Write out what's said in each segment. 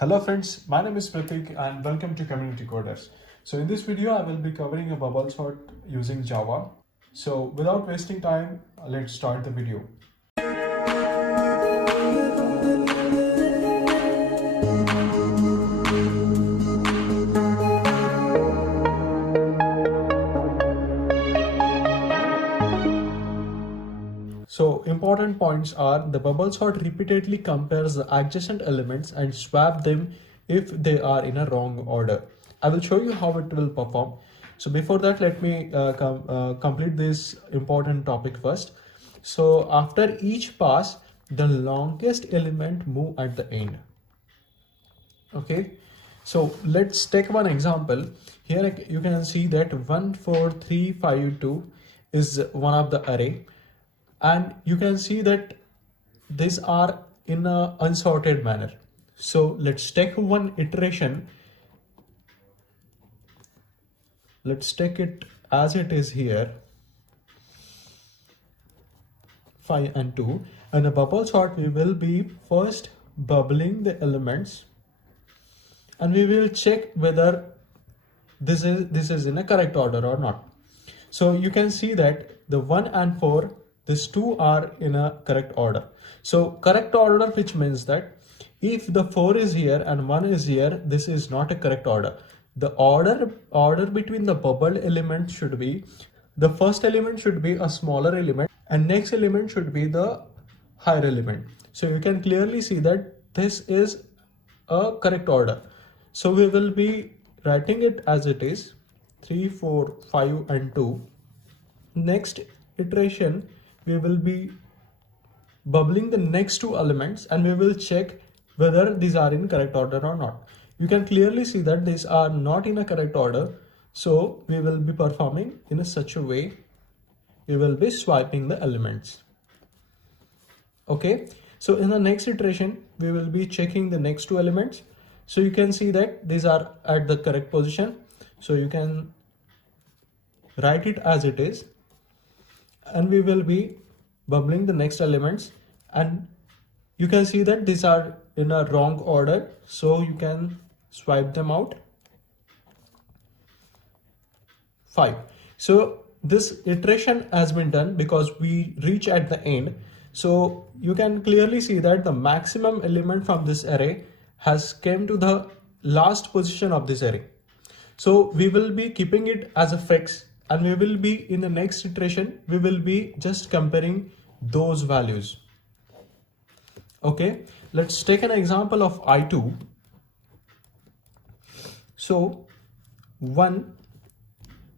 Hello friends, my name is Pratik and welcome to Community Coders. So in this video, I will be covering a bubble sort using Java. So without wasting time, let's start the video. So important points are the bubble sort repeatedly compares the adjacent elements and swap them if they are in a wrong order. I will show you how it will perform. So before that, let me complete this important topic first. So after each pass, the longest element move at the end. Okay. So let's take one example. Here you can see that 1, 4, 3, 5, 2 is one of the array. And you can see that these are in a unsorted manner. So let's take one iteration. Let's take it as it is here, 5 and 2. And a bubble sort, we will be first bubbling the elements and we will check whether this is in a correct order or not. So you can see that the 1 and 4, these two are in a correct order. So correct order, which means that if the 4 is here and 1 is here, this is not a correct order. The order between the bubbled element should be, the first element should be a smaller element and next element should be the higher element. So you can clearly see that this is a correct order. So we will be writing it as it is, 3, 4, 5 and 2. Next iteration, we will be bubbling the next two elements and we will check whether these are in correct order or not. You can clearly see that these are not in a correct order. So we will be performing in such a way, we will be swiping the elements. Okay. So in the next iteration, we will be checking the next two elements. So you can see that these are at the correct position. So you can write it as it is. And we will be bubbling the next elements and you can see that these are in a wrong order, so you can swipe them out. 5. So this iteration has been done because we reach at the end. So you can clearly see that the maximum element from this array has came to the last position of this array. So we will be keeping it as a fix. And we will be in the next iteration, we will be just comparing those values. Okay, let's take an example of I2. So 1,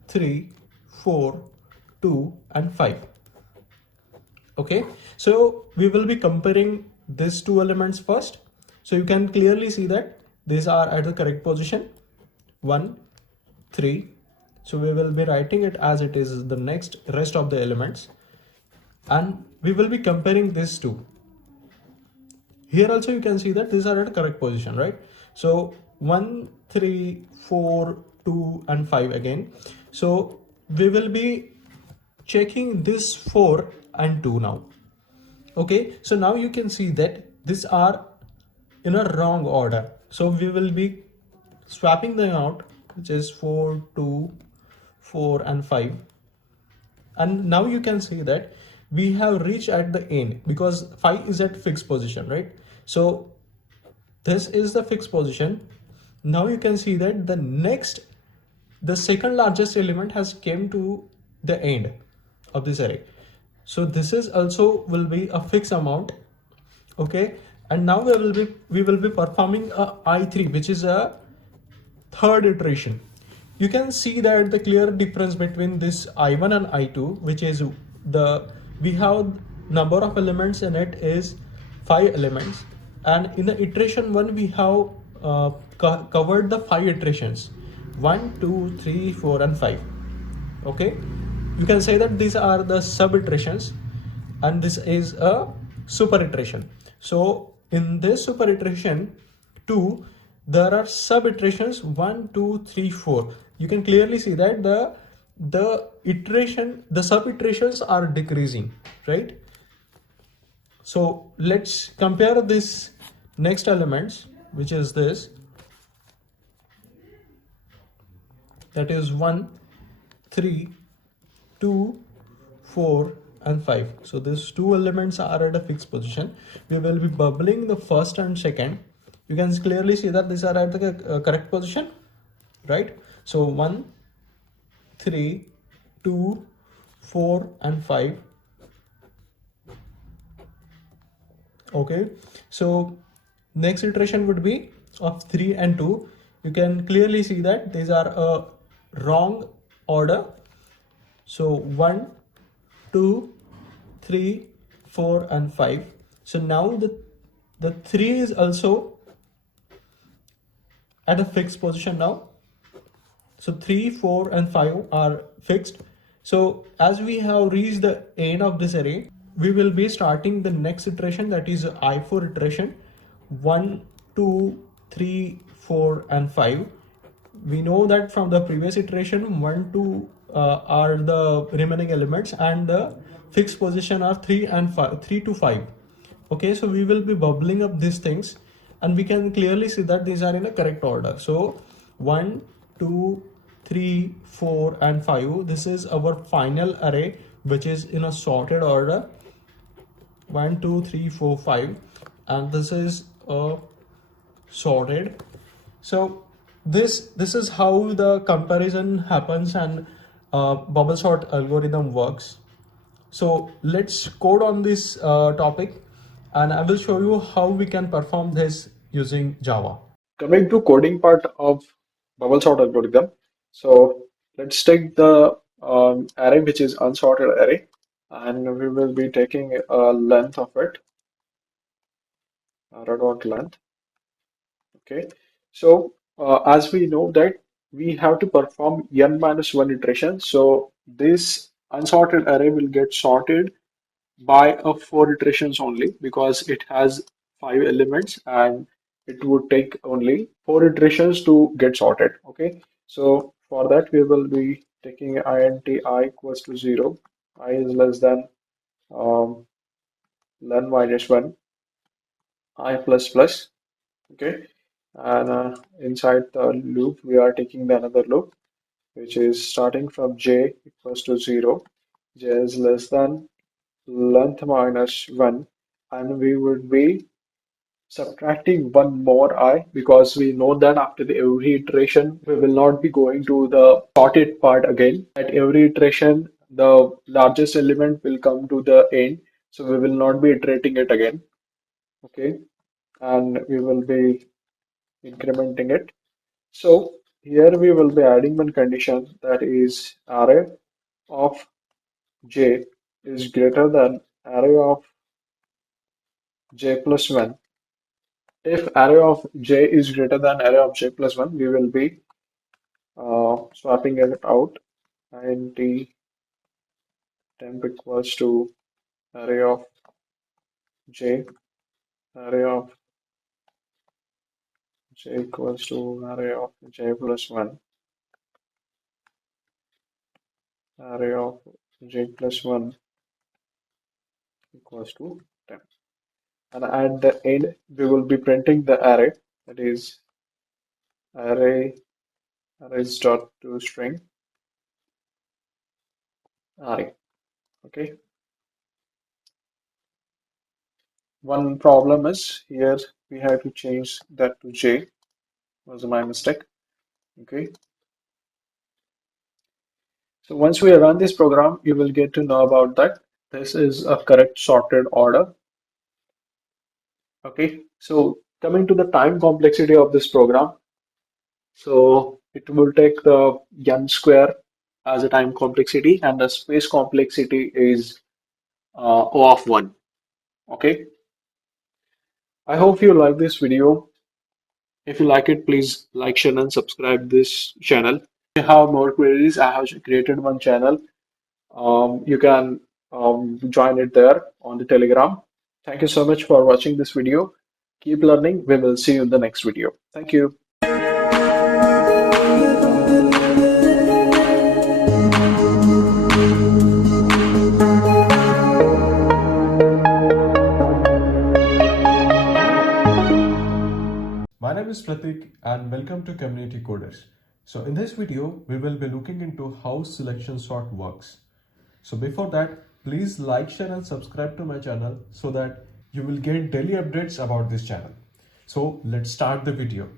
3, 4, 2 and 5. Okay, so we will be comparing these two elements first. So you can clearly see that these are at the correct position, 1, 3. So we will be writing it as it is, the next rest of the elements, and we will be comparing these two. Here also you can see that these are at correct position, right? So 1, 3, 4, 2 and 5 again. So we will be checking this 4 and 2 now. Okay, so now you can see that these are in a wrong order. So we will be swapping them out, which is 4, 2, 4 and 5. And now you can see that we have reached at the end because 5 is at fixed position, right? So this is the fixed position. Now you can see that the second largest element has came to the end of this array. So this is also will be a fixed amount. Okay. And now we will be performing a I3, which is a third iteration. You can see that the clear difference between this I1 and I2, which is we have number of elements in it is 5 elements, and in the iteration 1 we have covered the 5 iterations, 1, 2, 3, 4 and 5. Okay, you can say that these are the sub iterations and this is a super iteration. So in this super iteration 2, there are sub iterations 1, 2, 3, 4. You can clearly see that the sub iterations are decreasing, right? So let's compare this next elements. which is this, that is 1, 3, 2, 4 and 5. So these two elements are at a fixed position. We will be bubbling the first and second. You can clearly see that these are at the correct position, right? So 1, 3, 2, 4 and 5. Okay, so next iteration would be of 3 and 2. You can clearly see that these are a wrong order. So 1, 2, 3, 4 and 5. So now the 3 is also at a fixed position now. So 3, 4 and 5 are fixed. So as we have reached the end of this array, we will be starting the next iteration, that is I4 iteration. 1, 2, 3, 4 and 5. We know that from the previous iteration 1, 2 are the remaining elements and the fixed position are 3 and 5, 3 to 5. Okay, so we will be bubbling up these things and we can clearly see that these are in a correct order. So 1, 2, 3, 4 and 5. This is our final array which is in a sorted order. 1, 2, 3, 4, 5, and this is sorted. So this is how the comparison happens and bubble sort algorithm works. So let's code on this topic and I will show you how we can perform this using Java. Coming to coding part of bubble sort algorithm. So let's take the array which is unsorted array, and we will be taking a length of it, array dot length. Okay. So as we know that we have to perform n minus 1 iteration. So this unsorted array will get sorted by a 4 iterations only because it has 5 elements and it would take only 4 iterations to get sorted. Okay. So for that we will be taking int I equals to 0, I is less than len minus 1, I plus plus. Okay. And inside the loop, we are taking the another loop, which is starting from j equals to 0, j is less than length minus 1, and we would be subtracting one more I because we know that after the every iteration, we will not be going to the sorted part again. At every iteration, the largest element will come to the end, so we will not be iterating it again. Okay, and we will be incrementing it. So here we will be adding one condition, that is array of j is greater than array of j plus 1. If array of j is greater than array of j plus 1, we will be swapping it out, int temp equals to array of j, array of j equals to array of j plus 1, array of j plus 1 equals to temp. And at the end, we will be printing the array, that is arrays dot to string array. Okay. One problem is here we have to change that to j, was my mistake. Okay. So once we run this program, you will get to know about that. This is a correct sorted order. Okay. So coming to the time complexity of this program. So it will take the n square as a time complexity, and the space complexity is O of 1. Okay. I hope you like this video. If you like it, please like, share, and subscribe this channel. If you have more queries, I have created one channel. You can join it there on the Telegram. Thank you so much for watching this video. Keep learning. We will see you in the next video. Thank you. name is Pratik and welcome to Community Coders. So in this video, we will be looking into how selection sort works. So before that, please like, share and subscribe to my channel so that you will get daily updates about this channel. So let's start the video.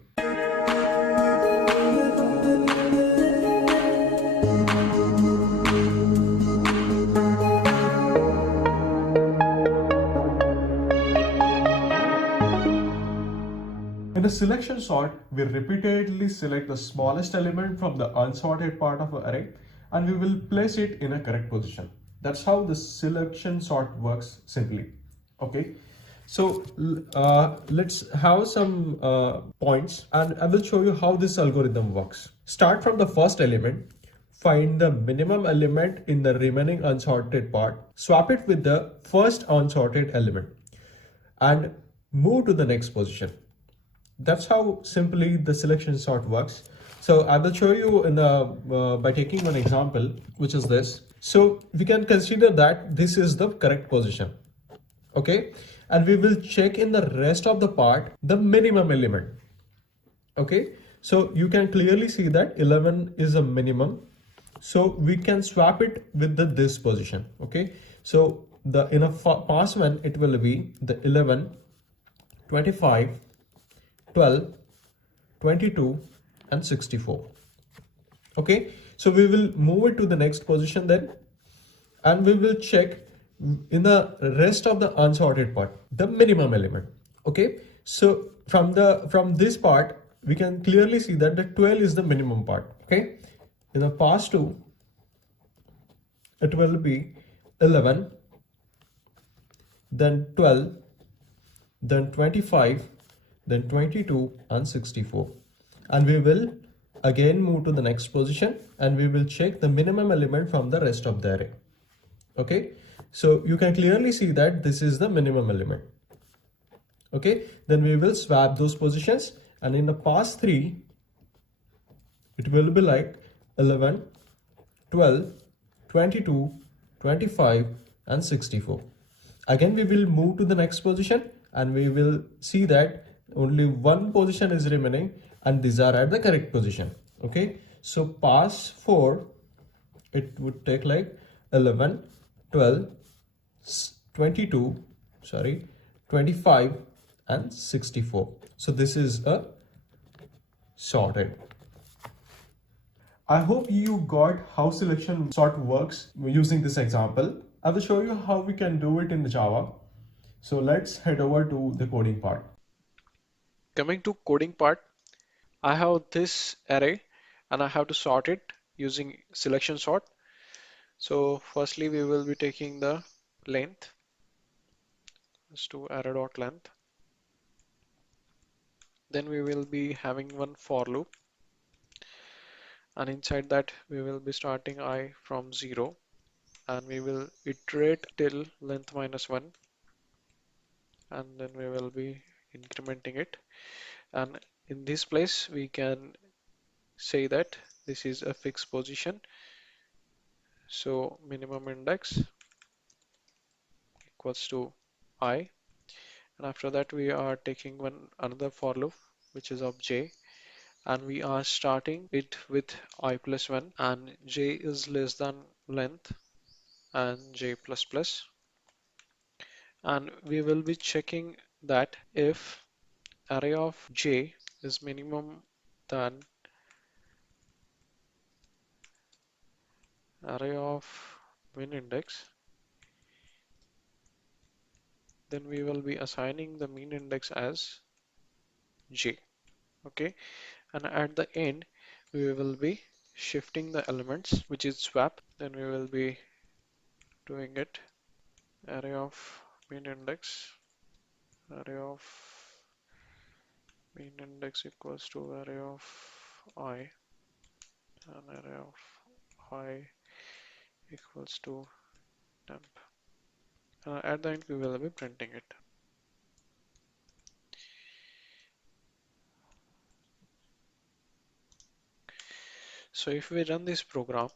In a selection sort, we repeatedly select the smallest element from the unsorted part of an array and we will place it in a correct position. That's how the selection sort works simply. Okay, so let's have some points and I will show you how this algorithm works. Start from the first element, find the minimum element in the remaining unsorted part, swap it with the first unsorted element and move to the next position. That's how simply the selection sort works. So I will show you in by taking one example, which is this. So we can consider that this is the correct position. Okay. And we will check in the rest of the part, the minimum element. Okay. So you can clearly see that 11 is a minimum. So we can swap it with this position. Okay. So in a pass one, it will be the 11, 25, 12, 22 and 64. Okay, so we will move it to the next position then and we will check in the rest of the unsorted part the minimum element. Okay, so from this part we can clearly see that the 12 is the minimum part. Okay, in the pass 2 it will be 11, then 12, then 25, then 22 and 64, and we will again move to the next position and we will check the minimum element from the rest of the array. Okay, so you can clearly see that this is the minimum element. Okay, then we will swap those positions and in the pass 3 it will be like 11, 12, 22, 25 and 64. Again we will move to the next position and we will see that only one position is remaining and these are at the correct position. Okay, so pass 4 it would take like 11, 12, 22, 25 and 64. So this is a sorted. I hope you got how selection sort works using this example. I will show you how we can do it in Java. So let's head over to the coding part. Coming to coding part, I have this array and I have to sort it using selection sort. So firstly we will be taking the length. Let's do array.length. Then we will be having one for loop and inside that we will be starting I from 0 and we will iterate till length minus 1 and then we will be incrementing it, and in this place we can say that this is a fixed position. So minimum index equals to I, and after that we are taking another for loop which is of j and we are starting it with I plus 1 and j is less than length and j plus plus, and we will be checking that if array of j is minimum than array of min index, then we will be assigning the min index as j. Okay, and at the end we will be shifting the elements which is swap. Then we will be doing it array of min index, array of min index equals to array of I and array of I equals to temp. At the end we will be printing it. So if we run this program,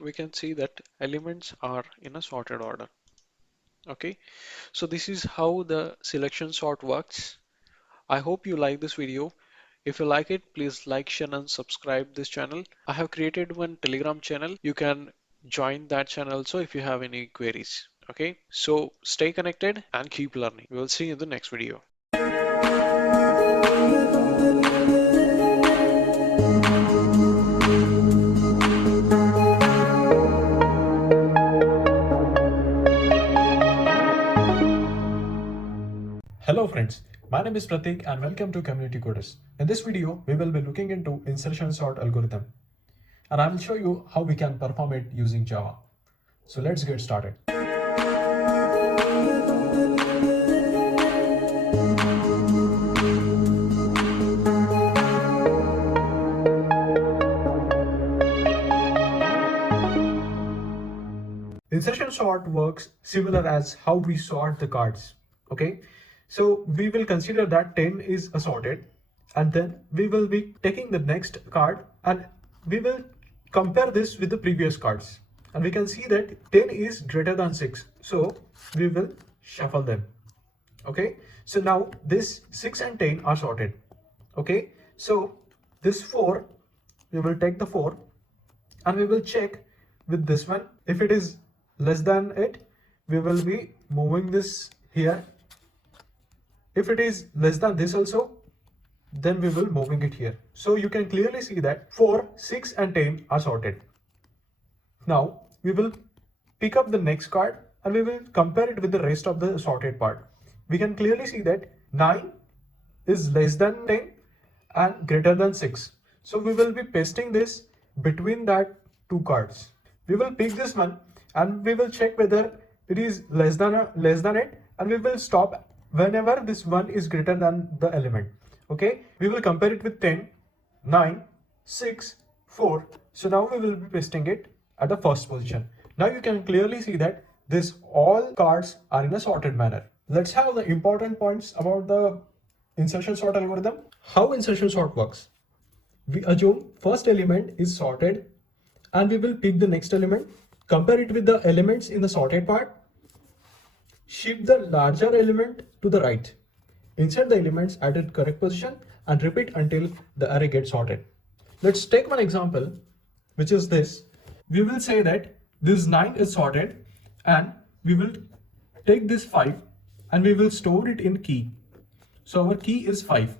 we can see that elements are in a sorted order. Okay, so this is how the selection sort works. I hope you like this video. If you like it, please like, share and subscribe this channel. I have created one Telegram channel. You can join that channel also if you have any queries. Okay, so stay connected and keep learning. We will see you in the next video. Hello friends, my name is Pratik and welcome to Community Coders. In this video, we will be looking into insertion sort algorithm and I will show you how we can perform it using Java. So let's get started. Insertion sort works similar as how we sort the cards. Okay, so we will consider that 10 is assorted and then we will be taking the next card and we will compare this with the previous cards and we can see that 10 is greater than 6, so we will shuffle them. Okay, so now this 6 and 10 are sorted. Okay, so this 4, we will take the 4 and we will check with this one. If it is less than it, we will be moving this here. If it is less than this also, then we will moving it here. So you can clearly see that 4, 6 and 10 are sorted. Now we will pick up the next card and we will compare it with the rest of the sorted part. We can clearly see that 9 is less than 10 and greater than 6. So we will be pasting this between that two cards. We will pick this one and we will check whether it is less than it and we will stop whenever this one is greater than the element. Okay, we will compare it with 10, 9, 6, 4. So now we will be pasting it at the first position. Now you can clearly see that this all cards are in a sorted manner. Let's have the important points about the insertion sort algorithm. How insertion sort works? We assume first element is sorted and we will pick the next element, compare it with the elements in the sorted part, shift the larger element to the right, insert the elements at its correct position and repeat until the array gets sorted. Let's take one example, which is this. We will say that this 9 is sorted and we will take this 5 and we will store it in key. So our key is 5.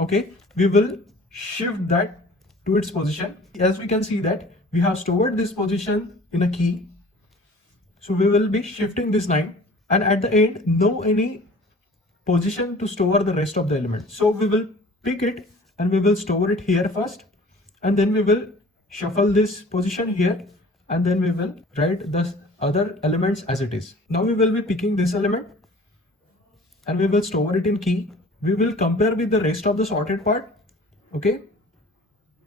Okay, we will shift that to its position. As we can see that we have stored this position in a key. So we will be shifting this 9 and at the end no any position to store the rest of the elements. So we will pick it and we will store it here first and then we will shuffle this position here and then we will write the other elements as it is. Now we will be picking this element and we will store it in key. We will compare with the rest of the sorted part. Okay,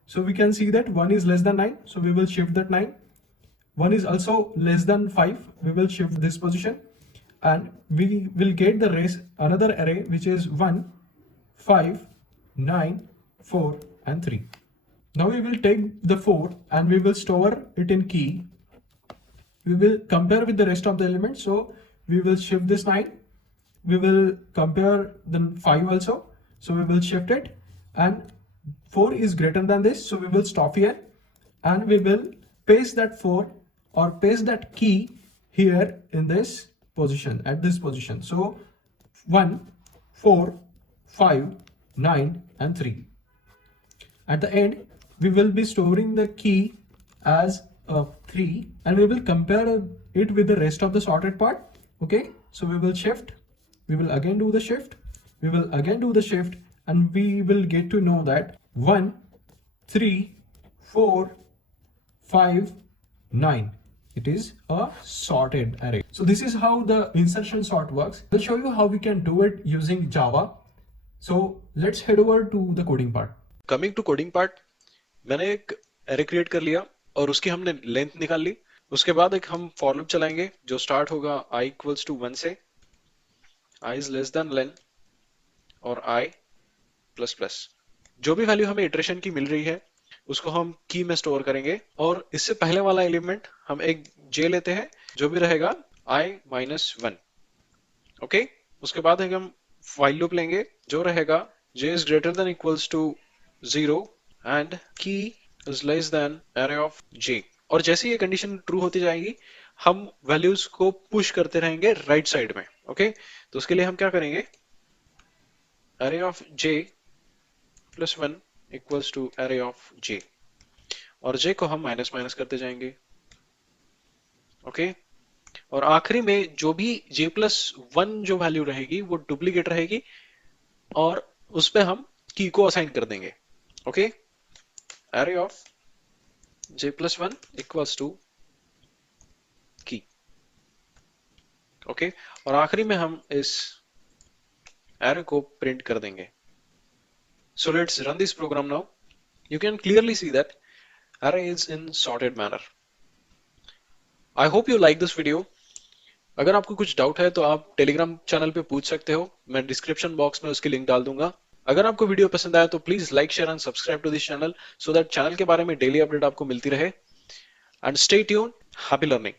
so we can see that 1 is less than 9, so we will shift that 9. 1 is also less than 5, we will shift this position and we will get the rest another array which is 1, 5, 9, 4 and 3. Now we will take the 4 and we will store it in key. We will compare with the rest of the elements, so we will shift this 9. We will compare the 5 also, so we will shift it and 4 is greater than this, so we will stop here and we will paste that 4 or paste that key here in this position, at this position. So 1, 4, 5, 9 and 3. At the end we will be storing the key as 3 and we will compare it with the rest of the sorted part. Okay, so we will shift, we will again do the shift, we will again do the shift and we will get to know that 1, 3, 4, 5, 9. It is a sorted array. So this is how the insertion sort works. I'll show you how we can do it using Java. So let's head over to the coding part. Coming to coding part, मैंने एक array create कर लिया और उसकी हमने length निकाल ली. उसके बाद एक हम for loop चलाएंगे जो start होगा I equals to 1 से, I is less than len और I प्लस प्लस. जो भी वैल्यू हमें इटरेशन की मिल रही है उसको हम की में स्टोर करेंगे और इससे पहले वाला एलिमेंट हम एक j लेते हैं, जो भी रहेगा i माइनस 1। ओके, उसके बाद है हम while लूप लेंगे जो रहेगा j is greater than equals to 0 and key is less than array of j। और जैसे ये कंडीशन ट्रू होती जाएगी हम वैल्यूज को पुश करते रहेंगे राइट साइड में। ओके, तो उसके लिए हम क्या करेंगे, array of j plus 1 equals to array of j, और j को हम माइनस माइनस करते जाएंगे। ओके, और आखिरी में जो भी j प्लस 1 जो वैल्यू रहेगी वो डुप्लीकेट रहेगी और उस पे हम की को असाइन कर देंगे। Okay, array of j plus 1 equals to की। ओके, और आखिरी में हम इस array को प्रिंट कर देंगे। So let's run this program now. You can clearly see that array is in sorted manner. I hope you like this video. अगर आपको कुछ डाउट है तो आप टेलीग्राम चैनल पे पूछ सकते हो, मैं डिस्क्रिप्शन बॉक्स में उसकी लिंक डाल दूंगा। अगर आपको वीडियो पसंद आया तो please like share and subscribe to this channel so that channel के बारे में डेली अपडेट आपको मिलती रहे। And stay tuned, happy learning.